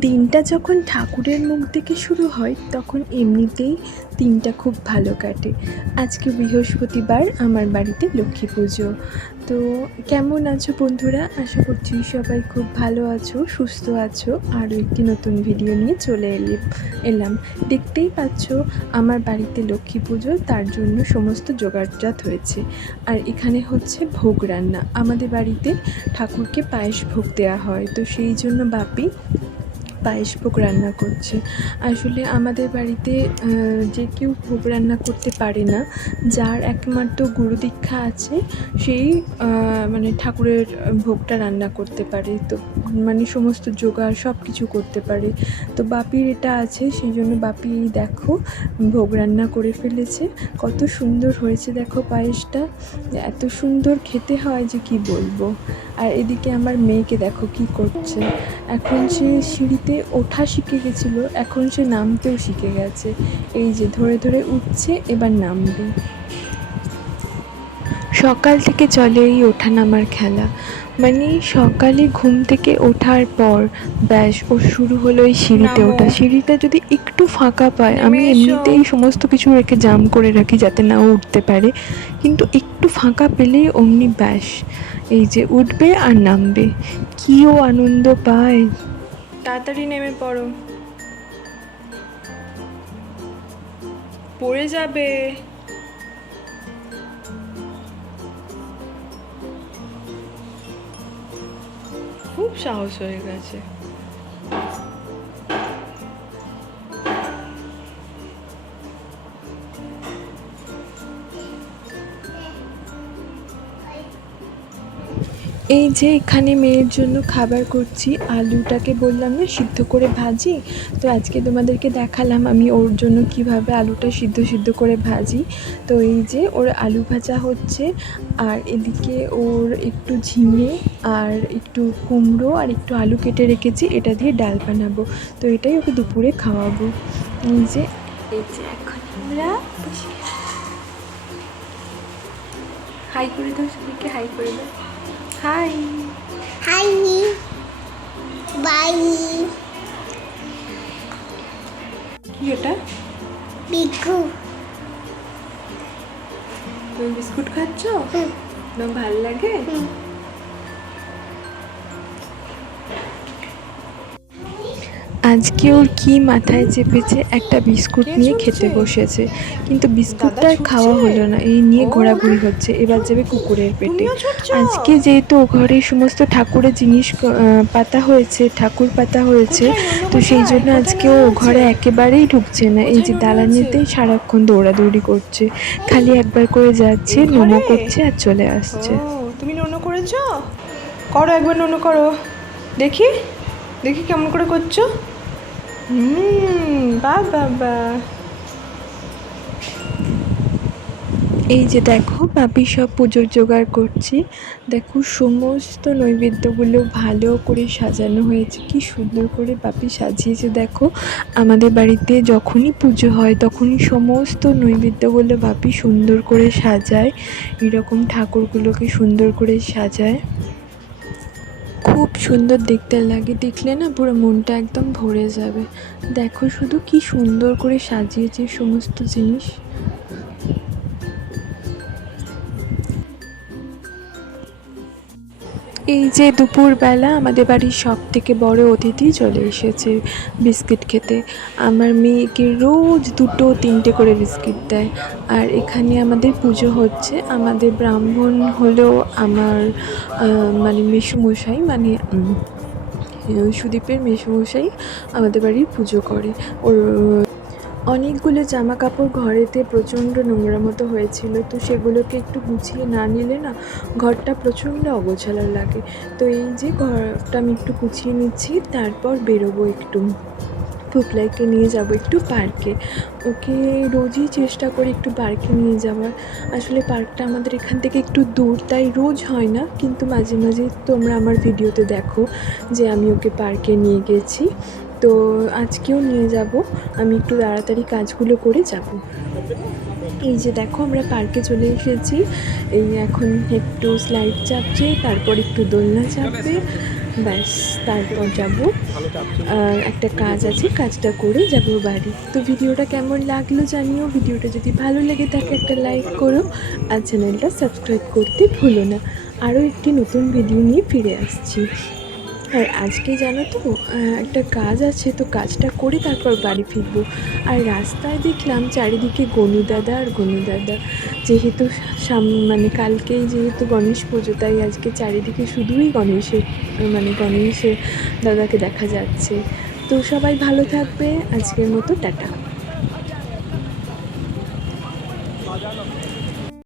দিনটা যখন ঠাকুরের মুখ থেকে শুরু হয়, তখন এমনিতেই দিনটা খুব ভালো কাটে। আজকে বৃহস্পতিবার, আমার বাড়িতে লক্ষ্মী পুজো। তো কেমন আছো বন্ধুরা? আশা করছি সবাই খুব ভালো আছো, সুস্থ আছো। আরও একটি নতুন ভিডিও নিয়ে চলে এলি এলাম। দেখতেই পাচ্ছ, আমার বাড়িতে লক্ষ্মী পুজো, তার জন্য সমস্ত জোগাড়জাত হয়েছে। আর এখানে হচ্ছে ভোগ রান্না। আমাদের বাড়িতে ঠাকুরকে পায়েস ভোগ দেওয়া হয়। তো সেই জন্য বাপি পায়েস ভোগ রান্না করছে। আসলে আমাদের বাড়িতে যে কেউ ভোগ রান্না করতে পারে না, যার একমাত্র গুরু দীক্ষা আছে, সেই মানে ঠাকুরের ভোগটা রান্না করতে পারে। তো মানে সমস্ত জোগাড় সব কিছু করতে পারে। তো বাপির এটা আছে, সেই জন্য বাপি দেখো, ভোগ রান্না করে ফেলেছে। কত সুন্দর হয়েছে দেখো পায়েসটা। এত সুন্দর খেতে হয় যে কি বলব। আর এদিকে আমার মেয়েকে দেখো কি করছে। এখন সে সিঁড়িতে ওঠা শিখে গেছিল, এখন সে নামতেও শিখে গেছে। এই যে ধরে ধরে উঠছে, এবার নামবে। সকাল থেকে চলে এই ওঠা নামার খেলা। মানে সকালে ঘুম থেকে ওঠার পর ব্যাস ও শুরু হলো এই সিঁড়িতে ওঠা। সিঁড়িটা যদি একটু ফাঁকা পায় আমি এমনিতেই সমস্ত কিছু রেখে জাম করে রাখি যাতে না উঠতে পারে। কিন্তু একটু ফাঁকা পেলেই অমনি ব্যাস এই যে উঠবে আর নামবে। কি ও আনন্দ পায়। তাড়াতাড়ি নেমে পড়ো। পড়ে যাবে। খুব সাহস হয়ে গেছে এই যে এখানে মেয়ের জন্য খাবার করছি, আলুটাকে বললাম না সিদ্ধ করে ভাজি। তো আজকে তোমাদেরকে দেখালাম আমি ওর জন্য কীভাবে আলুটা সিদ্ধ সিদ্ধ করে ভাজি। তো এই যে ওর আলু ভাজা হচ্ছে, আর এদিকে ওর একটু ঝিঙে, আর একটু কুমড়ো, আর একটু আলু কেটে রেখেছি, এটা দিয়ে ডাল বানাবো। তো এটাই ওকে দুপুরে খাওয়াবো। এই যে এই যে এখন আমরা হাই করে দাও সবাইকে, হাই করে দাও। Hi Hi. Bye. কি ওটা Biku. তুমি বিস্কুট খাচ্ছ হুম। তোমার ভালো লাগে আজকে ওর কি মাথায় চেপেছে একটা বিস্কুট নিয়ে? খেতে বসেছে কিন্তু বিস্কুটটা? খাওয়া হলো না এই নিয়ে। ঘোরাঘুরি হচ্ছে এবার যাবে কুকুরের পেটে? আজকে যেহেতু ও ঘরে সমস্ত ঠাকুরের জিনিস পাতা হয়েছে ঠাকুর পাতা হয়েছে ননু তো সেই? জন্য আজকে ননু ও? ঘরে একেবারেই ঢুকছে না এই যে ননু দালানিতেই? সারাক্ষণ দৌড়াদৌড়ি করছে খালি একবার করে যাচ্ছে ঘরে? করছে আর চলে আসছে তুমি নোনো করেছ করো একবার নোনো করো দেখি দেখি কেমন করে করছ বা বাবা এই যে দেখো, বাপি সব পুজোর জোগাড় করছি। দেখো, সমস্ত নৈবেদ্যগুলো ভালো করে সাজানো হয়েছে। কি সুন্দর করে বাপি সাজিয়েছে, দেখো। আমাদের বাড়িতে যখনই পুজো হয়, তখনই সমস্ত নৈবেদ্যগুলো বাপি সুন্দর করে সাজায়। এরকম ঠাকুরগুলোকে সুন্দর করে সাজায়। সুন্দর দেখতে লাগে, দেখলে না পুরো মনটা একদম ভরে যাবে। দেখো শুধু কি সুন্দর করে সাজিয়েছে সমস্ত জিনিস। এই যে দুপুরবেলা আমাদের বাড়ির সব থেকে বড় অতিথি চলে এসেছে বিস্কিট খেতে। আমার মেয়েকে রোজ দুটো তিনটে করে বিস্কিট দেয়। আর এখানে আমাদের পুজো হচ্ছে। আমাদের ব্রাহ্মণ হলো আমার মানে মেসুমশাই মানে সুদীপের মেসুমশাই আমাদের বাড়ির পুজো করে। ওর অনেকগুলো জামা কাপড় ঘরেতে প্রচণ্ড নোংরা মতো হয়েছিল, তো সেগুলোকে একটু গুছিয়ে না নিলে না ঘরটা প্রচণ্ড অগোছালো লাগে। তো এই যে ঘরটা আমি একটু গুছিয়ে নিচ্ছি, তারপর বেরোবো একটু। পুপলাইকে নিয়ে যাব একটু পার্কে। ওকে রোজই চেষ্টা করি একটু পার্কে নিয়ে যাওয়ার। আসলে পার্কটা আমাদের এখান থেকে একটু দূর, তাই রোজ হয় না, কিন্তু মাঝে মাঝে তোমরা আমার ভিডিওতে দেখো যে আমি ওকে পার্কে নিয়ে গেছি। তো আজকেও নিয়ে যাব। আমি একটু তাড়াতাড়ি কাজগুলো করে যাব। এই যে দেখো, আমরা পার্কে চলে এসেছি। এই এখন একটু স্লাইড চাপছে, তারপর একটু দোলনা চাপবে। ব্যাস, তারপর যাব। একটা কাজ আছে, কাজটা করে যাব বাড়ি। তো ভিডিওটা কেমন লাগল জানিও। ভিডিওটা যদি ভালো লেগে থাকে একটা লাইক করো। আর চ্যানেলটা সাবস্ক্রাইব করতে ভুলো না। আরও একটি নতুন ভিডিও নিয়ে ফিরে আসছি। আর আজকে জানো তো একটা কাজ আছে, তো কাজটা করে তারপর বাড়ি ফিরবো। আর রাস্তায় দেখলাম চারিদিকে গনু দাদা আর গনু দাদা। যেহেতু সাম মানে কালকেই যেহেতু গণেশ পুজো, তাই আজকে চারিদিকে শুধুই গণেশের মানে গণেশের দাদাকে দেখা যাচ্ছে। তো সবাই ভালো থাকবে, আজকের মতো টাটা।